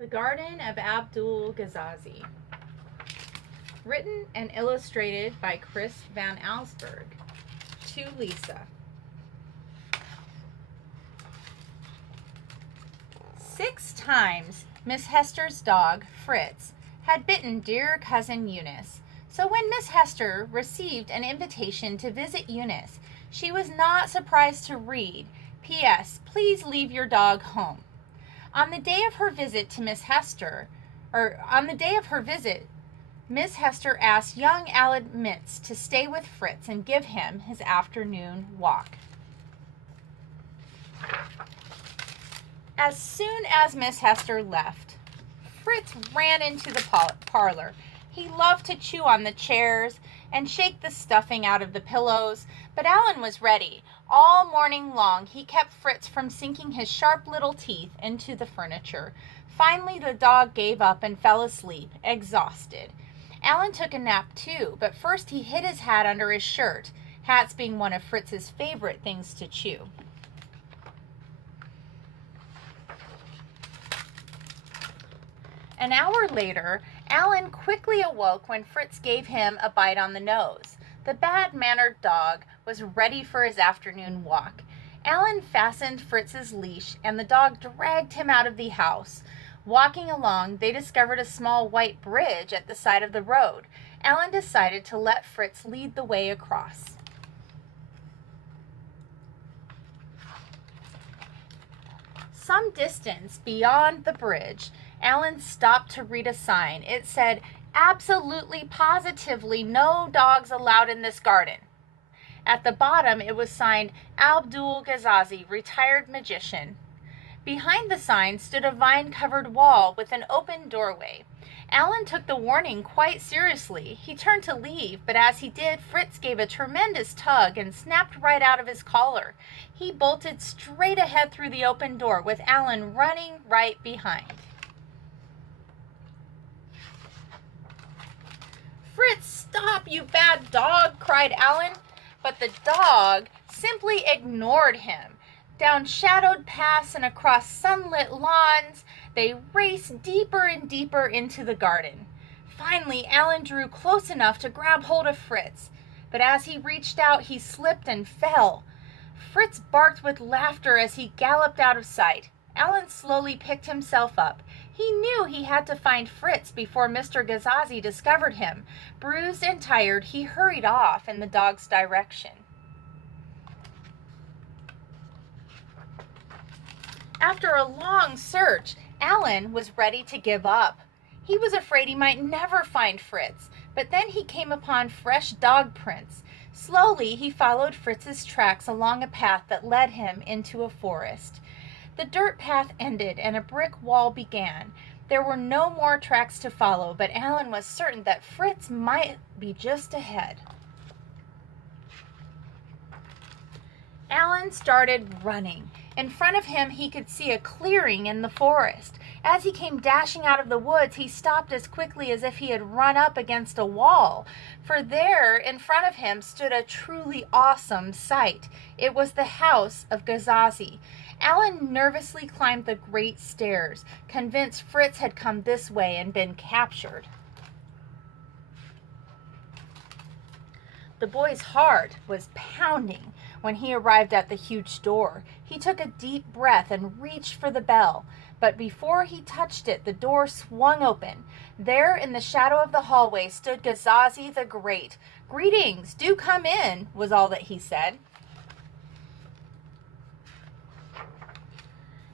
The Garden of Abdul Gazasi. Written and illustrated by Chris Van Allsburg. To Lisa. 6 times Miss Hester's dog, Fritz, had bitten dear cousin Eunice. So when Miss Hester received an invitation to visit Eunice, she was not surprised to read, P.S. Please leave your dog home. On the day of her visit to Miss Hester, Miss Hester asked young aloud Mitz to stay with Fritz and give him his afternoon walk. As soon as Miss Hester left, Fritz ran into the parlor. He loved to chew on the chairs and shake the stuffing out of the pillows, but Alan was ready. All morning long he kept Fritz from sinking his sharp little teeth into the furniture. Finally the dog gave up and fell asleep, exhausted. Alan took a nap too, but first he hid his hat under his shirt, hats being one of Fritz's favorite things to chew. An hour later, Alan quickly awoke when Fritz gave him a bite on the nose. The bad-mannered dog was ready for his afternoon walk. Alan fastened Fritz's leash, and the dog dragged him out of the house. Walking along, they discovered a small white bridge at the side of the road. Alan decided to let Fritz lead the way across. Some distance beyond the bridge, Alan stopped to read a sign. It said, "Absolutely, positively, no dogs allowed in this garden." At the bottom, it was signed, "Abdul Gazasi, retired magician." Behind the sign stood a vine-covered wall with an open doorway. Alan took the warning quite seriously. He turned to leave, but as he did, Fritz gave a tremendous tug and snapped right out of his collar. He bolted straight ahead through the open door, with Alan running right behind. "Fritz, stop, you bad dog!" cried Alan. But the dog simply ignored him. Down shadowed paths and across sunlit lawns, they raced deeper and deeper into the garden. Finally, Alan drew close enough to grab hold of Fritz, but as he reached out, he slipped and fell. Fritz barked with laughter as he galloped out of sight. Alan slowly picked himself up. He knew he had to find Fritz before Mr. Gazasi discovered him. Bruised and tired, he hurried off in the dog's direction. After a long search, Alan was ready to give up. He was afraid he might never find Fritz, but then he came upon fresh dog prints. Slowly, he followed Fritz's tracks along a path that led him into a forest. The dirt path ended and a brick wall began. There were no more tracks to follow, but Alan was certain that Fritz might be just ahead. Alan started running. In front of him, he could see a clearing in the forest. As he came dashing out of the woods, he stopped as quickly as if he had run up against a wall. For there, in front of him, stood a truly awesome sight. It was the house of Gazasi. Alan nervously climbed the great stairs, convinced Fritz had come this way and been captured. The boy's heart was pounding when he arrived at the huge door. He took a deep breath and reached for the bell, but before he touched it, the door swung open. There, in the shadow of the hallway, stood Gazasi the Great. "Greetings, do come in," was all that he said.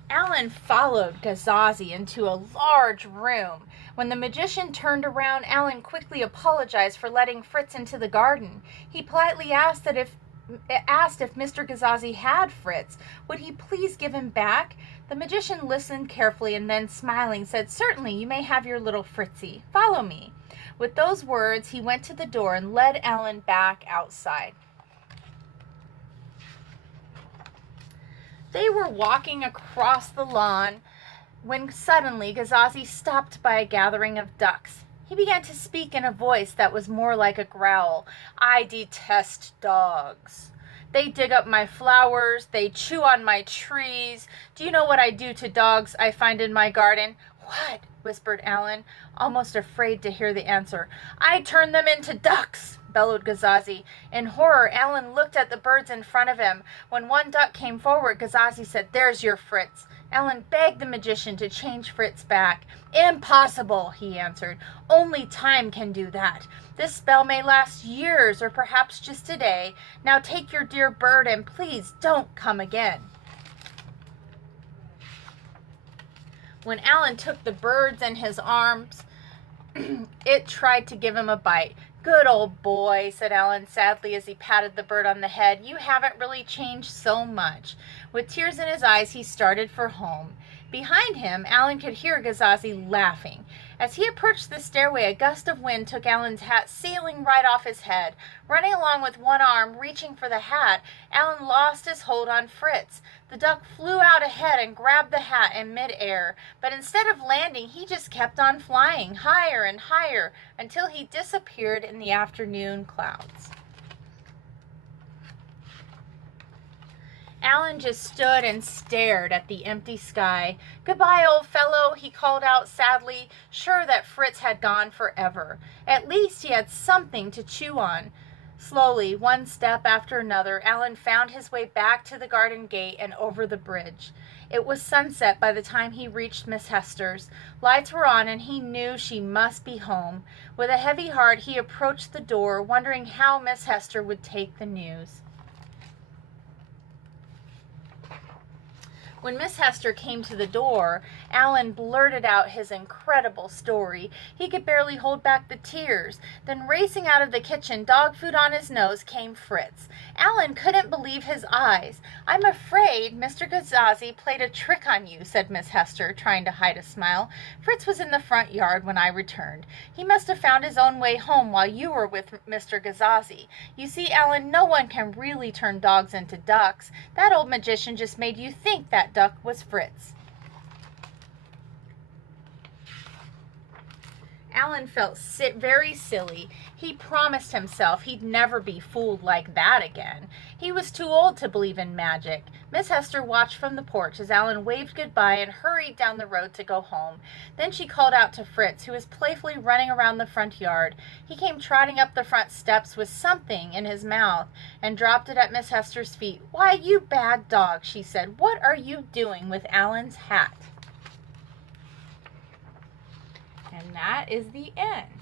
Alan followed Gazasi into a large room. When the magician turned around, Alan quickly apologized for letting Fritz into the garden. He politely asked if Mr. Gazasi had Fritz. Would he please give him back? The magician listened carefully and then, smiling, said, "Certainly, you may have your little Fritzy. Follow me." With those words, he went to the door and led Alan back outside. They were walking across the lawn when suddenly Gazasi stopped by a gathering of ducks. He began to speak in a voice that was more like a growl. "I detest dogs. They dig up my flowers. They chew on my trees. Do you know what I do to dogs I find in my garden? "What?" whispered Alan, almost afraid to hear the answer. "I turned them into ducks," bellowed Gazasi. In horror, Alan looked at the birds in front of him. When one duck came forward, Gazasi said, "There's your Fritz." Alan begged the magician to change Fritz back. "Impossible," he answered. "Only time can do that. This spell may last years, or perhaps just a day. Now take your dear bird and please don't come again." When Alan took the birds in his arms, it tried to give him a bite. "Good old boy," said Alan sadly as he patted the bird on the head. "You haven't really changed so much." With tears in his eyes, he started for home. Behind him, Alan could hear Gazasi laughing. As he approached the stairway, a gust of wind took Alan's hat sailing right off his head. Running along with one arm, reaching for the hat, Alan lost his hold on Fritz. The duck flew out ahead and grabbed the hat in midair, but instead of landing, he just kept on flying higher and higher until he disappeared in the afternoon clouds. Alan just stood and stared at the empty sky. "Goodbye, old fellow," he called out sadly, sure that Fritz had gone forever. At least he had something to chew on. Slowly, one step after another, Alan found his way back to the garden gate and over the bridge. It was sunset by the time he reached Miss Hester's. Lights were on and he knew she must be home. With a heavy heart, he approached the door, wondering how Miss Hester would take the news. When Miss Hester came to the door, Alan blurted out his incredible story. He could barely hold back the tears. Then racing out of the kitchen, dog food on his nose, came Fritz. Alan couldn't believe his eyes. "I'm afraid Mr. Gazasi played a trick on you," said Miss Hester, trying to hide a smile. "Fritz was in the front yard when I returned. He must have found his own way home while you were with Mr. Gazasi. You see, Alan, no one can really turn dogs into ducks. That old magician just made you think that duck was Fritz." Alan felt very silly. He promised himself he'd never be fooled like that again. He was too old to believe in magic. Miss Hester watched from the porch as Alan waved goodbye and hurried down the road to go home. Then she called out to Fritz, who was playfully running around the front yard. He came trotting up the front steps with something in his mouth and dropped it at Miss Hester's feet. "Why, you bad dog," she said. "What are you doing with Alan's hat?" And that is the end.